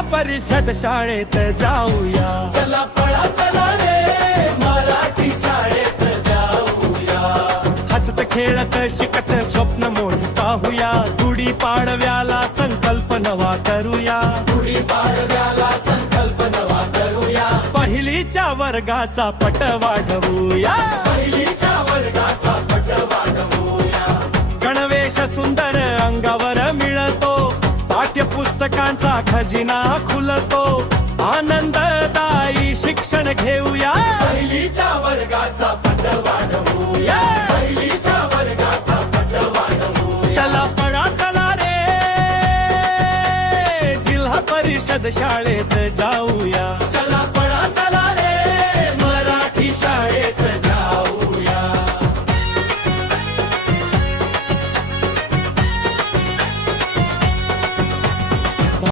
जिल्हा परिषद शाळेत जाऊया. चला पळा चला रे मराठी शाळेत जाऊया. हसत खेळत शिकत स्वप्न मोठी पाहूया. गुढी पाडव्याला संकल्प नवा करूया. गुढी पाडव्याला संकल्प नवा करूया. पहिलीच्या वर्गाचा पट वाढवूया. पहिलीच्या वर्गाचा पट वाढवूया. गणवेश सुंदर अंगावर मिळतो. पाठ्यपुस्तकांचा खजिना खुलतो. आनंददायी शिक्षण घेऊया. पहिलीच्या वर्गाचा पट वाढवूया. पहिलीच्या वर्गाचा पट वाढवूया. चला पळा चला रे जिल्हा परिषद शाळेत जाऊया. चला